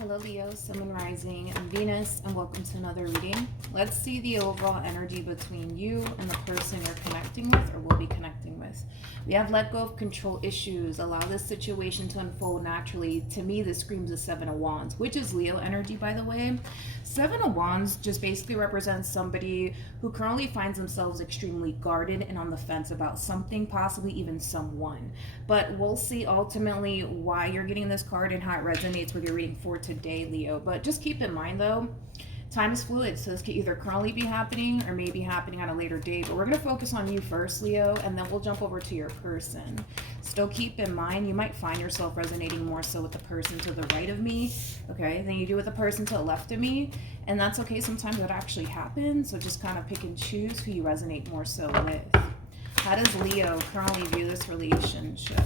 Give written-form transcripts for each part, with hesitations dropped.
Hello Leo, Sun and Rising, and Venus, and welcome to another reading. Let's see the overall energy between you and the person you're connecting with or will be connecting with. We have let go of control issues, allow this situation to unfold naturally. To me, this screams the Seven of Wands, which is Leo energy, by the way. Seven of Wands just basically represents somebody who currently finds themselves extremely guarded and on the fence about something, possibly even someone. But we'll see ultimately why you're getting this card and how it resonates with your reading for today, Leo. But just keep in mind though, time is fluid, so this could either currently be happening or maybe happening at a later date. But we're going to focus on you first, Leo, and then we'll jump over to your person. Still keep in mind, you might find yourself resonating more so with the person to the right of me, okay, than you do with the person to the left of me. And that's okay. Sometimes that actually happens. So just kind of pick and choose who you resonate more so with. How does Leo currently view this relationship?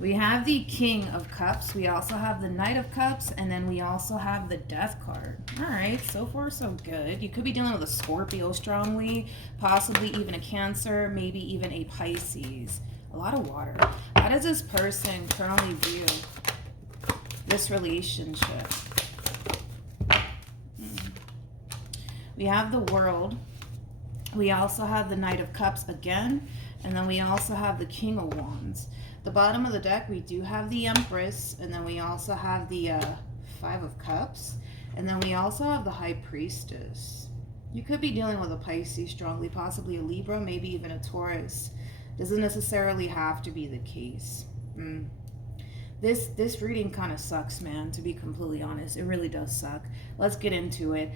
We have the King of Cups. We also have the Knight of Cups. And then we also have the Death card. All right. So far, so good. You could be dealing with a Scorpio strongly, possibly even a Cancer, maybe even a Pisces. A lot of water. How does this person currently view this relationship? We have the World. We also have the Knight of Cups again. And then we also have the King of Wands. The bottom of the deck, we do have the Empress, and then we also have the Five of Cups, and then we also have the High Priestess. You could be dealing with a Pisces strongly, possibly a Libra, maybe even a Taurus. Doesn't necessarily have to be the case. This reading kind of sucks, man, to be completely honest. It really does suck. Let's get into it.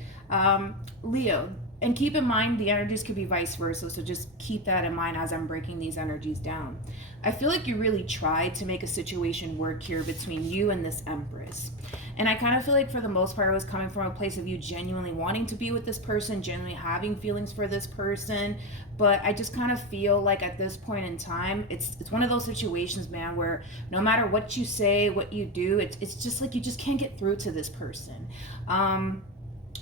Leo, and keep in mind the energies could be vice versa, so just keep that in mind as I'm breaking these energies down. I feel like you really tried to make a situation work here between you and this Empress. And I kind of feel like for the most part it was coming from a place of you genuinely wanting to be with this person, genuinely having feelings for this person. But I just kind of feel like at this point in time, it's one of those situations, man, where no matter what you say, what you do, it's just like you just can't get through to this person.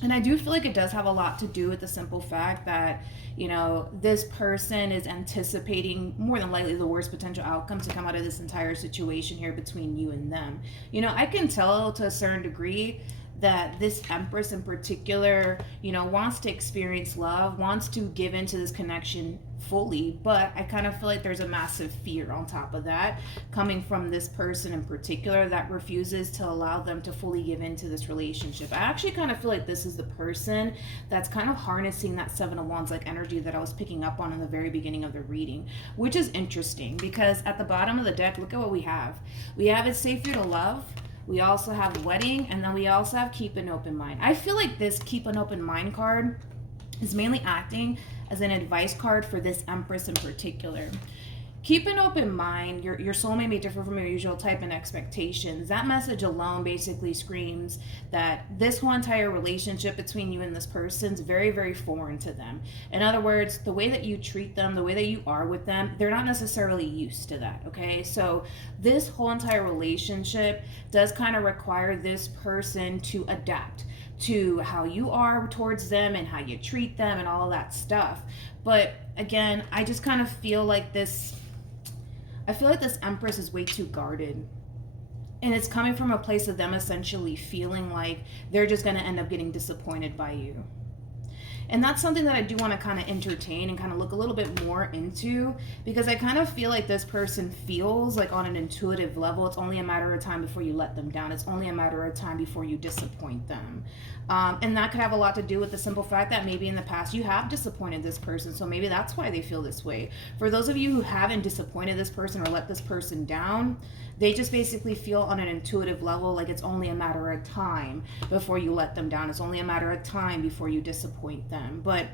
And I do feel like it does have a lot to do with the simple fact that, you know, this person is anticipating more than likely the worst potential outcome to come out of this entire situation here between you and them. You know, I can tell to a certain degree that this Empress in particular, you know, wants to experience love, wants to give into this connection fully, but I kind of feel like there's a massive fear on top of that coming from this person in particular that refuses to allow them to fully give into this relationship. I actually kind of feel like this is the person that's kind of harnessing that Seven of Wands like energy that I was picking up on in the very beginning of the reading, which is interesting because at the bottom of the deck, look at what we have. We have It's Safe for You to Love. We also have Wedding, and then we also have Keep an Open Mind. I feel like this Keep an Open Mind card is mainly acting as an advice card for this Empress in particular. Keep an open mind. Your soulmate may differ from your usual type and expectations. That message alone basically screams that this whole entire relationship between you and this person is very, very foreign to them. In other words, the way that you treat them, the way that you are with them, they're not necessarily used to that, okay? So this whole entire relationship does kind of require this person to adapt to how you are towards them and how you treat them and all of that stuff. But again, I just kind of feel like this Empress is way too guarded. And it's coming from a place of them essentially feeling like they're just going to end up getting disappointed by you. And that's something that I do want to kind of entertain and kind of look a little bit more into, because I kind of feel like this person feels like on an intuitive level, it's only a matter of time before you let them down. It's only a matter of time before you disappoint them. And that could have a lot to do with the simple fact that maybe in the past you have disappointed this person. So maybe that's why they feel this way. For those of you who haven't disappointed this person or let this person down, they just basically feel on an intuitive level like it's only a matter of time before you let them down. It's only a matter of time before you disappoint them. But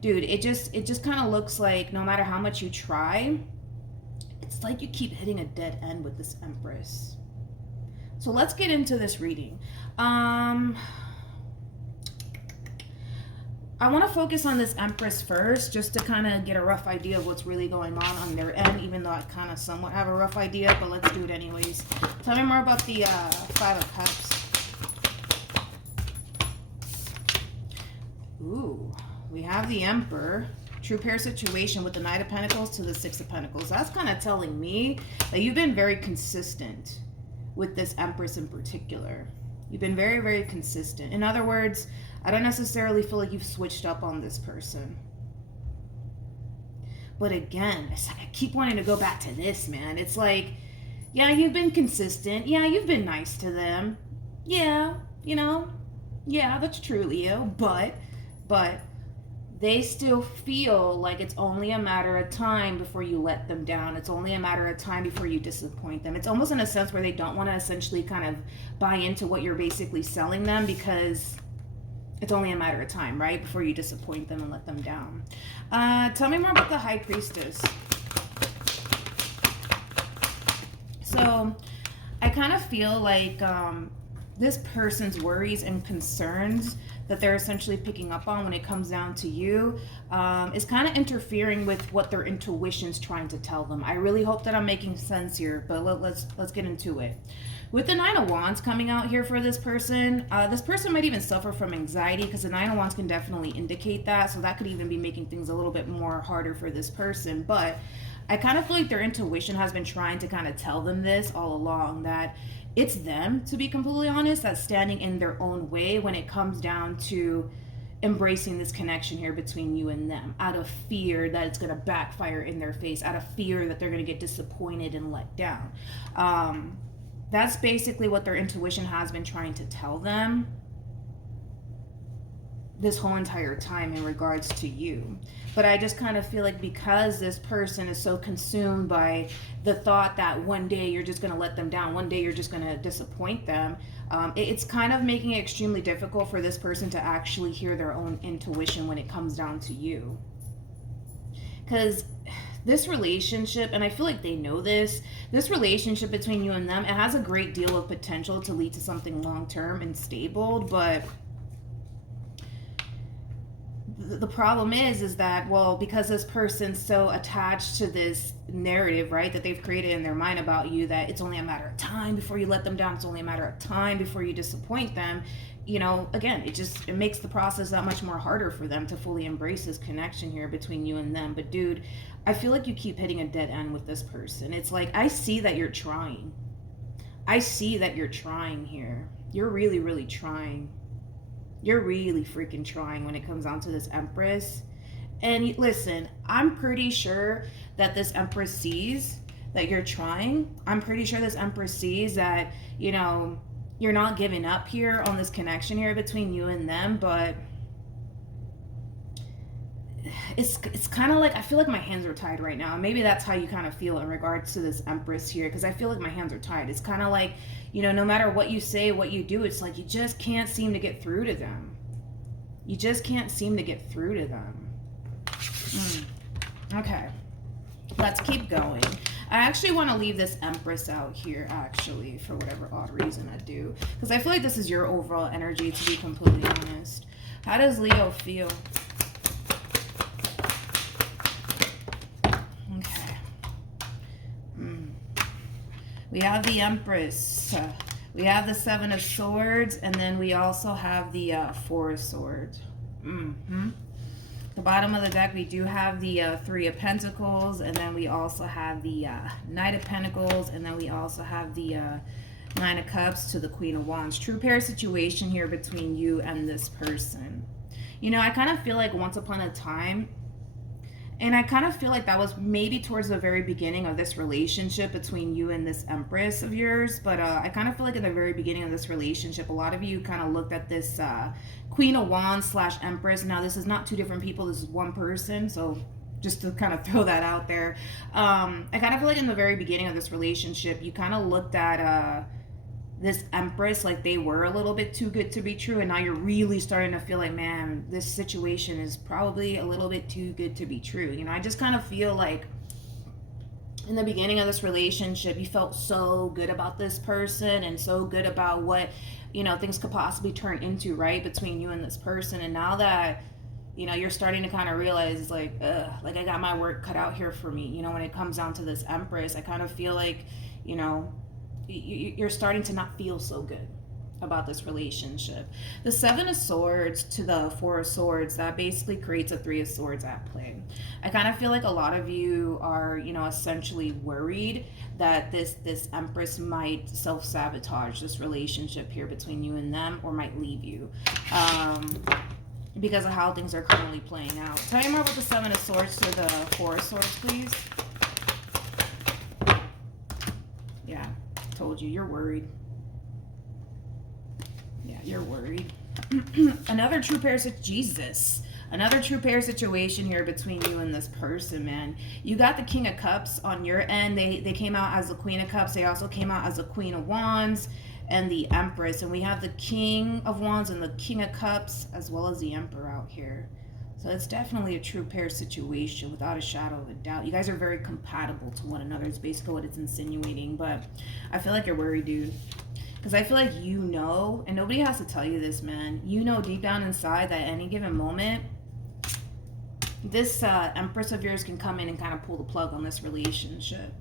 dude, it just kind of looks like no matter how much you try, it's like you keep hitting a dead end with this Empress. So let's get into this reading. I want to focus on this Empress first, just to kind of get a rough idea of what's really going on their end, even though I kind of somewhat have a rough idea, but let's do it anyways. Tell me more about the Five of Cups. Ooh, we have the Emperor. True pair situation with the Knight of Pentacles to the Six of Pentacles. That's kind of telling me that you've been very consistent with this Empress in particular. You've been very, very consistent. In other words, I don't necessarily feel like you've switched up on this person. But again, it's like I keep wanting to go back to this, man. It's like, yeah, you've been consistent. Yeah, you've been nice to them. Yeah, yeah, that's true, Leo. But they still feel like it's only a matter of time before you let them down. It's only a matter of time before you disappoint them. It's almost in a sense where they don't want to essentially kind of buy into what you're basically selling them, because it's only a matter of time, right? Before you disappoint them and let them down. Tell me more about the High Priestess. So I kind of feel like this person's worries and concerns that they're essentially picking up on when it comes down to you is kind of interfering with what their intuition's trying to tell them. I really hope that I'm making sense here, but let's get into it. With the Nine of Wands coming out here for this person might even suffer from anxiety, because the Nine of Wands can definitely indicate that. So that could even be making things a little bit more harder for this person. But I kind of feel like their intuition has been trying to kind of tell them this all along, that it's them, to be completely honest, that's standing in their own way when it comes down to embracing this connection here between you and them, out of fear that it's going to backfire in their face, out of fear that they're going to get disappointed and let down. That's basically what their intuition has been trying to tell them this whole entire time in regards to you. But I just kind of feel like because this person is so consumed by the thought that one day you're just going to let them down, one day you're just going to disappoint them, it's kind of making it extremely difficult for this person to actually hear their own intuition when it comes down to you. Because this relationship, and I feel like they know this relationship between you and them, it has a great deal of potential to lead to something long-term and stable, but the problem is that, well, because this person's so attached to this narrative, right, that they've created in their mind about you, that it's only a matter of time before you let them down, it's only a matter of time before you disappoint them, again, it makes the process that much more harder for them to fully embrace this connection here between you and them. But dude, I feel like you keep hitting a dead end with this person. It's like, I see that you're trying. I see that you're trying here. You're really, really trying. You're really freaking trying when it comes down to this Empress. And listen, I'm pretty sure that this Empress sees that you're trying. I'm pretty sure this Empress sees that, you're not giving up here on this connection here between you and them, but it's kind of like, I feel like my hands are tied right now. Maybe that's how you kind of feel in regards to this Empress here, because I feel like my hands are tied. It's kind of like, no matter what you say, what you do, it's like you just can't seem to get through to them. You just can't seem to get through to them. Okay, let's keep going. I actually want to leave this Empress out here, actually, for whatever odd reason I do, because I feel like this is your overall energy, to be completely honest. How does Leo feel? Okay. We have the Empress. We have the Seven of Swords, and then we also have the Four of Swords. The bottom of the deck, we do have the Three of Pentacles, and then we also have the Knight of Pentacles, and then we also have the Nine of Cups to the Queen of Wands. True pair situation here between you and this person. I kind of feel like once upon a time, and I kind of feel like that was maybe towards the very beginning of this relationship between you and this Empress of yours. But I kind of feel like in the very beginning of this relationship, a lot of you kind of looked at this Queen of Wands / Empress. Now, this is not two different people. This is one person. So just to kind of throw that out there. I kind of feel like in the very beginning of this relationship, you kind of looked at this Empress like they were a little bit too good to be true, and now you're really starting to feel like, man, this situation is probably a little bit too good to be true. I just kind of feel like in the beginning of this relationship, you felt so good about this person and so good about what, things could possibly turn into, right, between you and this person. And now that, you're starting to kind of realize, like I got my work cut out here for me, when it comes down to this Empress, I kind of feel like, you're starting to not feel so good. about this relationship. The Seven of Swords to the Four of Swords, that basically creates a Three of Swords at play. I kind of feel like a lot of you are, essentially worried that this Empress might self-sabotage this relationship here between you and them, or might leave you. Because of how things are currently playing out. Tell me more about the Seven of Swords to the Four of Swords, please. Yeah, told you, you're worried. Yeah, you're worried. Another true pair Jesus. Another true pair situation here between you and this person, man. You got the King of Cups on your end. They came out as the Queen of Cups. They also came out as the Queen of Wands and the Empress. And we have the King of Wands and the King of Cups, as well as the Emperor out here. So it's definitely a true pair situation, without a shadow of a doubt. You guys are very compatible to one another. It's basically what it's insinuating. But I feel like you're worried, dude. Because I feel like and nobody has to tell you this, man. You know deep down inside that at any given moment, this Empress of yours can come in and kind of pull the plug on this relationship.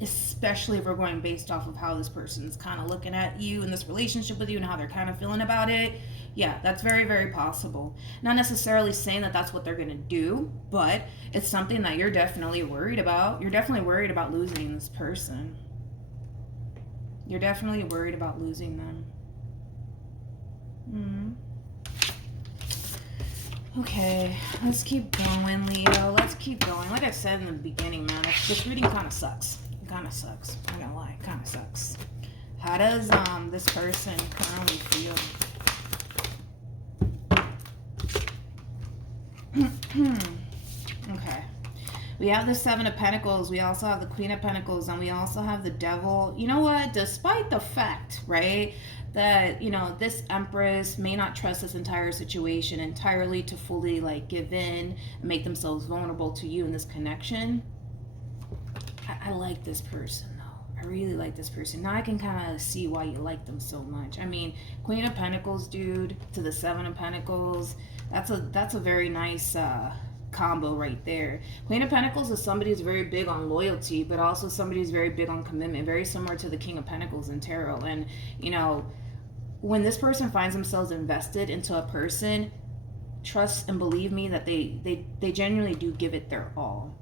Especially if we're going based off of how this person's kind of looking at you and this relationship with you and how they're kind of feeling about it. Yeah, that's very, very possible. Not necessarily saying that that's what they're going to do, but it's something that you're definitely worried about. You're definitely worried about losing this person. You're definitely worried about losing them. Okay, let's keep going, Leo. Let's keep going. Like I said in the beginning, man, this reading kind of sucks. It kind of sucks. I'm not gonna lie, it kind of sucks. How does this person currently feel? Okay. We have the Seven of Pentacles. We also have the Queen of Pentacles. And we also have the Devil. You know what? Despite the fact, right, that, this Empress may not trust this entire situation entirely to fully, give in and make themselves vulnerable to you in this connection, I like this person, though. I really like this person. Now I can kind of see why you like them so much. I mean, Queen of Pentacles, dude, to the Seven of Pentacles. That's a very nice combo right there. Queen of Pentacles is somebody who's very big on loyalty, but also somebody who's very big on commitment, very similar to the King of Pentacles in tarot. And when this person finds themselves invested into a person, trust and believe me that they genuinely do give it their all.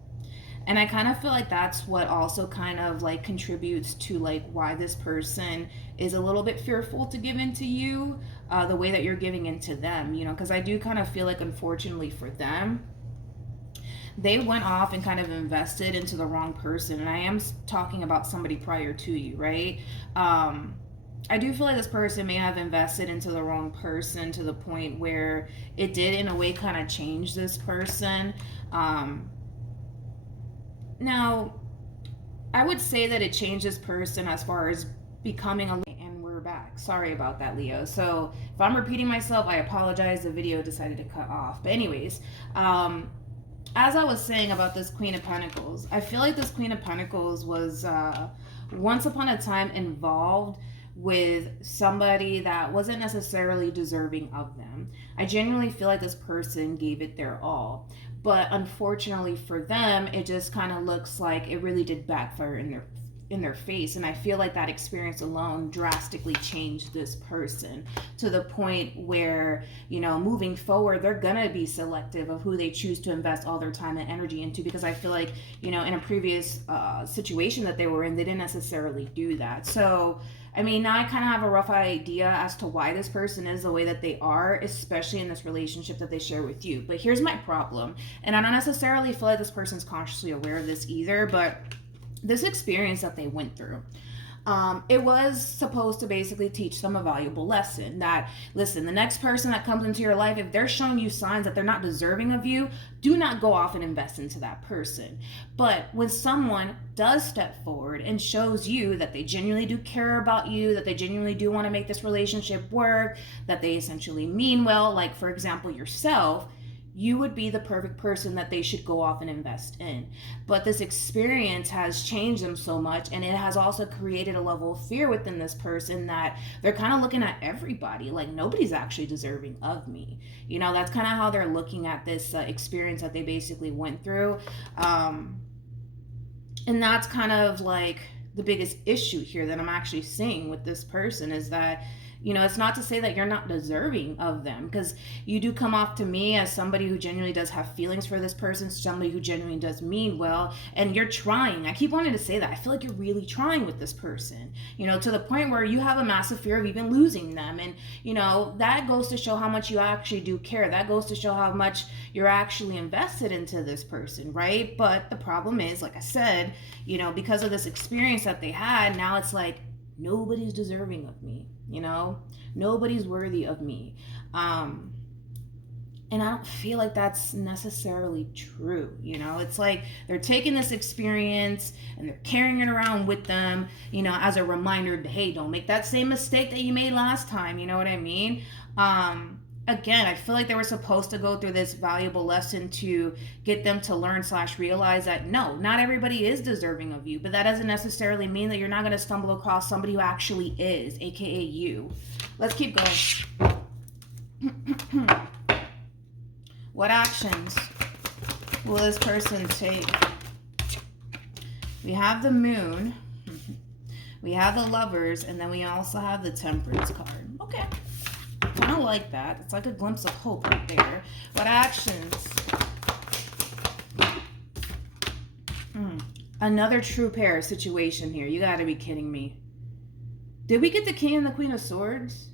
And I kind of feel like that's what also kind of contributes to why this person is a little bit fearful to give into you the way that you're giving into them, because I do kind of feel like, unfortunately for them, they went off and kind of invested into the wrong person. And I am talking about somebody prior to you, right? I do feel like this person may have invested into the wrong person to the point where it did in a way kind of change this person. Now, I would say that it changed this person as far as becoming a... And we're back. Sorry about that, Leo. So if I'm repeating myself, I apologize. The video decided to cut off. But anyways, as I was saying about this Queen of Pentacles, I feel like this Queen of Pentacles was once upon a time involved with somebody that wasn't necessarily deserving of them. I genuinely feel like this person gave it their all. But unfortunately for them, it just kind of looks like it really did backfire in their face. And I feel like that experience alone drastically changed this person to the point where, moving forward, they're gonna be selective of who they choose to invest all their time and energy into, because I feel like, in a previous situation that they were in, they didn't necessarily do that. So, I mean, now I kind of have a rough idea as to why this person is the way that they are, especially in this relationship that they share with you. But here's my problem. And I don't necessarily feel like this person's consciously aware of this either, but this experience that they went through, it was supposed to basically teach them a valuable lesson that, listen, the next person that comes into your life, if they're showing you signs that they're not deserving of you, do not go off and invest into that person. But when someone does step forward and shows you that they genuinely do care about you, that they genuinely do want to make this relationship work, that they essentially mean well, like for example yourself, you would be the perfect person that they should go off and invest in. But this experience has changed them so much, and it has also created a level of fear within this person that they're kind of looking at everybody like nobody's actually deserving of me. That's kind of how they're looking at this experience that they basically went through. And that's kind of the biggest issue here that I'm actually seeing with this person, is that You know, it's not to say that you're not deserving of them, because you do come off to me as somebody who genuinely does have feelings for this person, somebody who genuinely does mean well, and you're trying. I keep wanting to say that. I feel like you're really trying with this person, you know, to the point where you have a massive fear of even losing them. And, you know, that goes to show how much you actually do care. That goes to show how much you're actually invested into this person, right? But the problem is, like I said, you know, because of this experience that they had, now it's like, nobody's deserving of me, you know, nobody's worthy of me. And I don't feel like that's necessarily true. You know, it's like they're taking this experience and they're carrying it around with them, you know, as a reminder to, hey, don't make that same mistake that you made last time. You know what I mean? Again, I feel like they were supposed to go through this valuable lesson to get them to learn / realize that no, not everybody is deserving of you, but that doesn't necessarily mean that you're not going to stumble across somebody who actually is, aka you. Let's keep going. What actions will this person take? We have the Moon, we have the Lovers, and then we also have the Temperance card. Okay. Kind of like that. It's like a glimpse of hope right there. What actions? Another true pair situation here. You gotta be kidding me. Did we get the King and the Queen of Swords?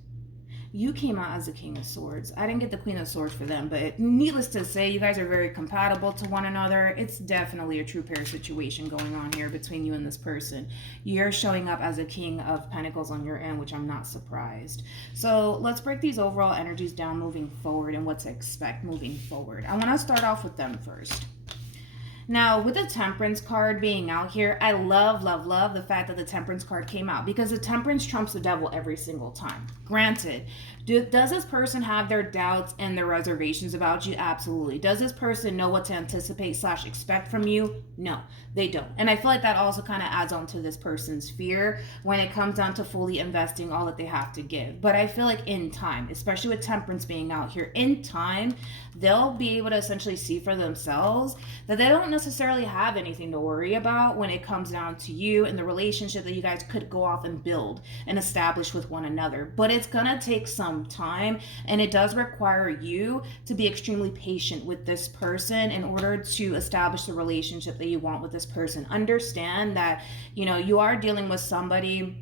You came out as the King of Swords. I didn't get the Queen of Swords for them, but needless to say, you guys are very compatible to one another. It's definitely a true pair situation going on here between you and this person. You're showing up as a King of Pentacles on your end, which I'm not surprised. So let's break these overall energies down moving forward and what to expect moving forward. I want to start off with them first. Now, with the Temperance card being out here, I love the fact that the Temperance card came out, because the Temperance trumps the Devil every single time. Granted, does this person have their doubts and their reservations about you? Absolutely. Does this person know what to anticipate / expect from you? No, they don't. And I feel like that also kind of adds on to this person's fear when it comes down to fully investing all that they have to give. But I feel like in time, especially with Temperance being out here, in time, they'll be able to essentially see for themselves that they don't necessarily have anything to worry about when it comes down to you and the relationship that you guys could go off and build and establish with one another. But it's gonna take some time, and it does require you to be extremely patient with this person in order to establish the relationship that you want with this person. Understand that, you know, you are dealing with somebody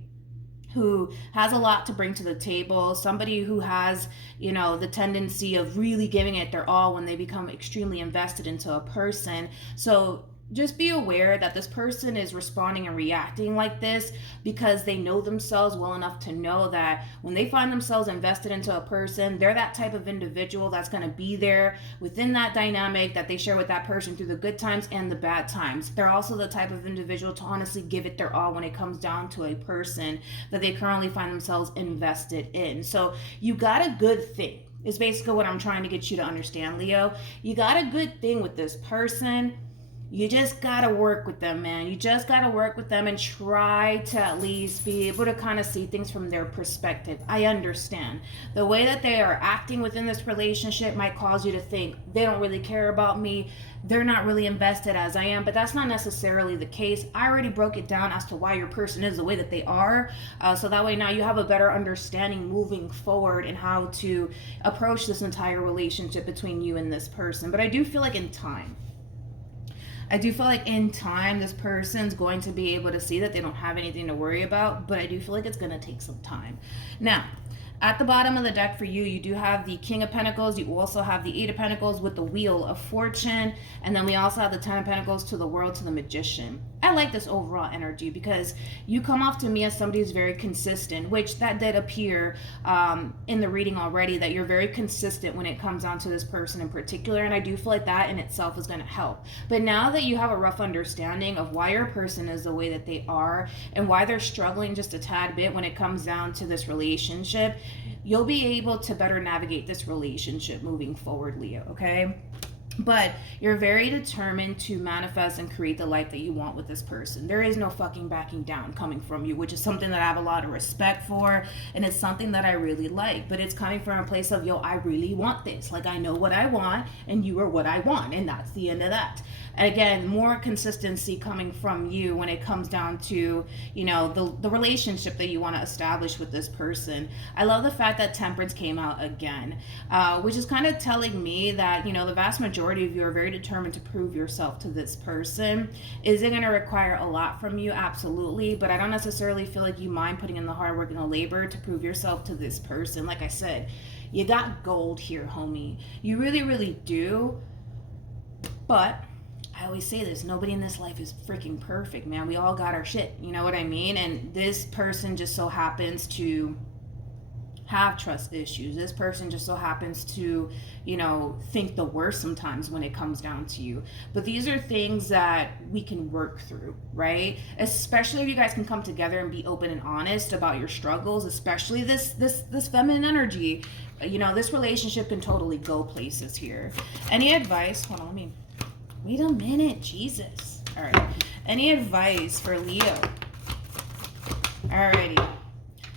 who has a lot to bring to the table, somebody who has, you know, the tendency of really giving it their all when they become extremely invested into a person. So just be aware that this person is responding and reacting like this because they know themselves well enough to know that when they find themselves invested into a person, they're that type of individual that's going to be there within that dynamic that they share with that person through the good times and the bad times. They're also the type of individual to honestly give it their all when it comes down to a person that they currently find themselves invested in. So you got a good thing, is basically what I'm trying to get you to understand, Leo. You got a good thing with this person. You just gotta work with them, man. You just gotta work with them and try to at least be able to kind of see things from their perspective. I understand the way that they are acting within this relationship might cause you to think they don't really care about me, they're not really invested as I am, but that's not necessarily the case. I already broke it down as to why your person is the way that they are, so that way now you have a better understanding moving forward and how to approach this entire relationship between you and this person. But I do feel like in time, this person's going to be able to see that they don't have anything to worry about, but I do feel like it's going to take some time. Now, at the bottom of the deck for you, you do have the King of Pentacles. You also have the Eight of Pentacles with the Wheel of Fortune. And then we also have the Ten of Pentacles to the World, to the Magician. I like this overall energy because you come off to me as somebody who's very consistent, which that did appear in the reading already, that you're very consistent when it comes down to this person in particular. And I do feel like that in itself is going to help. But now that you have a rough understanding of why your person is the way that they are and why they're struggling just a tad bit when it comes down to this relationship, you'll be able to better navigate this relationship moving forward, Leo, okay? But you're very determined to manifest and create the life that you want with this person. There is no fucking backing down coming from you, which is something that I have a lot of respect for. And it's something that I really like. But it's coming from a place of, yo, I really want this. Like, I know what I want and you are what I want. And that's the end of that. And again, more consistency coming from you when it comes down to, you know, the relationship that you want to establish with this person. I love the fact that Temperance came out again, which is kind of telling me that, you know, the vast majority of you are very determined to prove yourself to this person. Is it going to require a lot from you? Absolutely. But I don't necessarily feel like you mind putting in the hard work and the labor to prove yourself to this person. Like I said, you got gold here, homie. You really, really do. But I always say this, nobody in this life is freaking perfect, man. We all got our shit, you know what I mean? And this person just so happens to have trust issues. This person just so happens to, you know, think the worst sometimes when it comes down to you. But these are things that we can work through, right? Especially if you guys can come together and be open and honest about your struggles, especially this feminine energy. You know, this relationship can totally go places here. Any advice? Hold on, wait a minute, Jesus. All right. Any advice for Leo? Alrighty.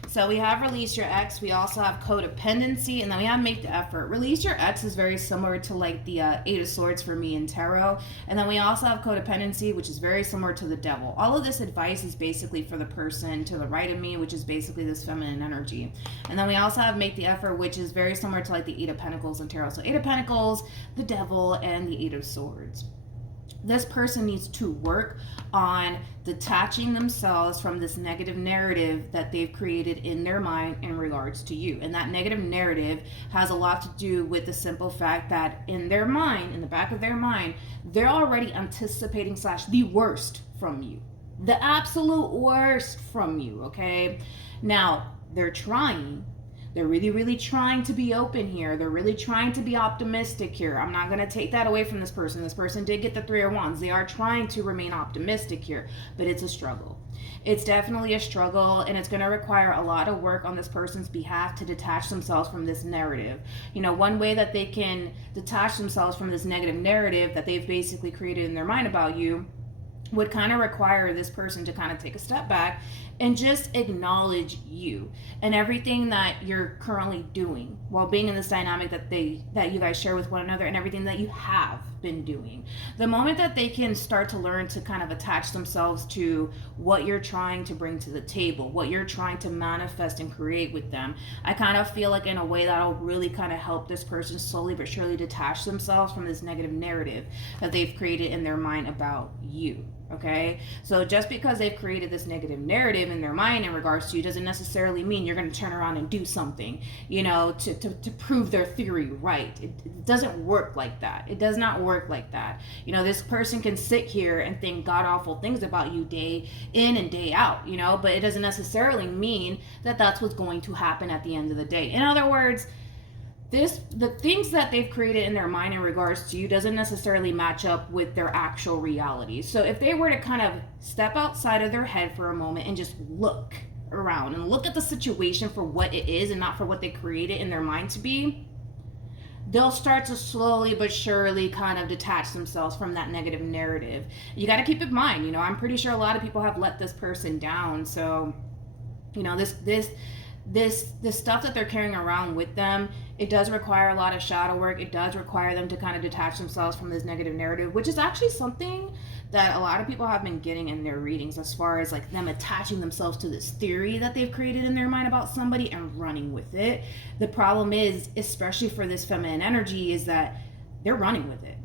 So we have release your ex. We also have codependency, and then we have make the effort. Release your ex is very similar to like the Eight of Swords for me in tarot. And then we also have codependency, which is very similar to the Devil. All of this advice is basically for the person to the right of me, which is basically this feminine energy. And then we also have make the effort, which is very similar to like the Eight of Pentacles in tarot. So Eight of Pentacles, the Devil, and the Eight of Swords. This person needs to work on detaching themselves from this negative narrative that they've created in their mind in regards to you. And that negative narrative has a lot to do with the simple fact that in their mind, in the back of their mind, they're already anticipating / the worst from you. The absolute worst from you, okay? Now, they're trying. They're really, really trying to be open here. They're really trying to be optimistic here. I'm not going to take that away from this person. This person did get the Three of Wands. They are trying to remain optimistic here, but it's a struggle. It's definitely a struggle, and it's going to require a lot of work on this person's behalf to detach themselves from this narrative. You know, one way that they can detach themselves from this negative narrative that they've basically created in their mind about you would kind of require this person to kind of take a step back and just acknowledge you and everything that you're currently doing while being in this dynamic that you guys share with one another, and everything that you have been doing. The moment that they can start to learn to kind of attach themselves to what you're trying to bring to the table, what you're trying to manifest and create with them, I kind of feel like in a way that'll really kind of help this person slowly but surely detach themselves from this negative narrative that they've created in their mind about you. Okay, so just because they've created this negative narrative in their mind in regards to you doesn't necessarily mean you're going to turn around and do something, you know, to prove their theory right. It doesn't work like that. It does not work like that. You know, this person can sit here and think god awful things about you day in and day out, you know, but it doesn't necessarily mean that that's what's going to happen at the end of the day. In other words, the things that they've created in their mind in regards to you doesn't necessarily match up with their actual reality. So if they were to kind of step outside of their head for a moment and just look around and look at the situation for what it is and not for what they created in their mind to be, they'll start to slowly but surely kind of detach themselves from that negative narrative. You got to keep in mind, you know, I'm pretty sure a lot of people have let this person down. So, you know, this stuff that they're carrying around with them, it does require a lot of shadow work. It does require them to kind of detach themselves from this negative narrative, which is actually something that a lot of people have been getting in their readings, as far as like them attaching themselves to this theory that they've created in their mind about somebody and running with it. The problem is, especially for this feminine energy, is that they're running with it.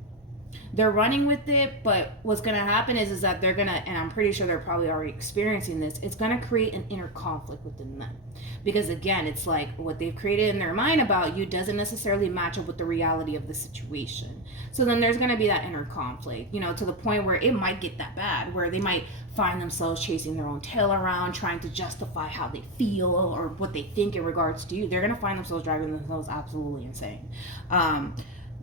They're running with it, but what's going to happen is that they're going to, and I'm pretty sure they're probably already experiencing this, it's going to create an inner conflict within them. Because again, it's like what they've created in their mind about you doesn't necessarily match up with the reality of the situation. So then there's going to be that inner conflict, you know, to the point where it might get that bad, where they might find themselves chasing their own tail around, trying to justify how they feel or what they think in regards to you. They're going to find themselves driving themselves absolutely insane.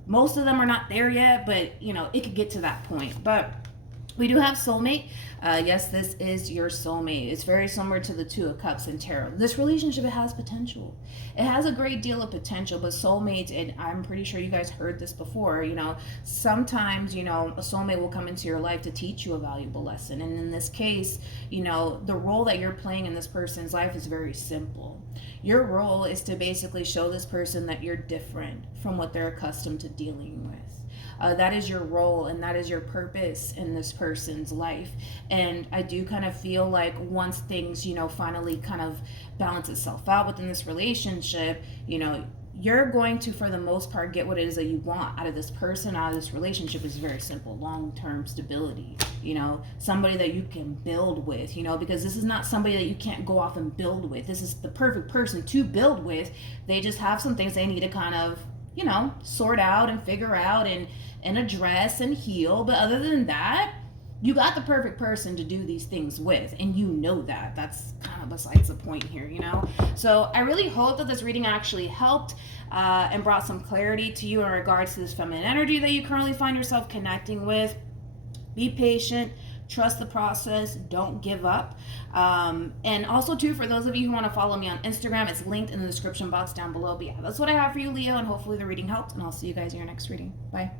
Most of them are not there yet, but, you know, it could get to that point. But We do have soulmate. Yes, this is your soulmate. It's very similar to the Two of Cups in tarot. This relationship, it has potential. It has a great deal of potential, but soulmates, and I'm pretty sure you guys heard this before, sometimes, a soulmate will come into your life to teach you a valuable lesson. And in this case, the role that you're playing in this person's life is very simple. Your role is to basically show this person that you're different from what they're accustomed to dealing with. That is your role, and that is your purpose in this person's life. And I do kind of feel like once things, finally kind of balance itself out within this relationship, you're going to, for the most part, get what it is that you want out of this person, out of this relationship. Is very simple: long-term stability, somebody that you can build with, because this is not somebody that you can't go off and build with. This is the perfect person to build with. They just have some things they need to kind of, sort out and figure out and address and heal. But other than that, you got the perfect person to do these things with, and that. That's kind of besides the point here, So I really hope that this reading actually helped and brought some clarity to you in regards to this feminine energy that you currently find yourself connecting with. Be patient. Trust the process. Don't give up. And also, too, for those of you who want to follow me on Instagram, it's linked in the description box down below. But yeah, that's what I have for you, Leo, and hopefully the reading helped, and I'll see you guys in your next reading. Bye.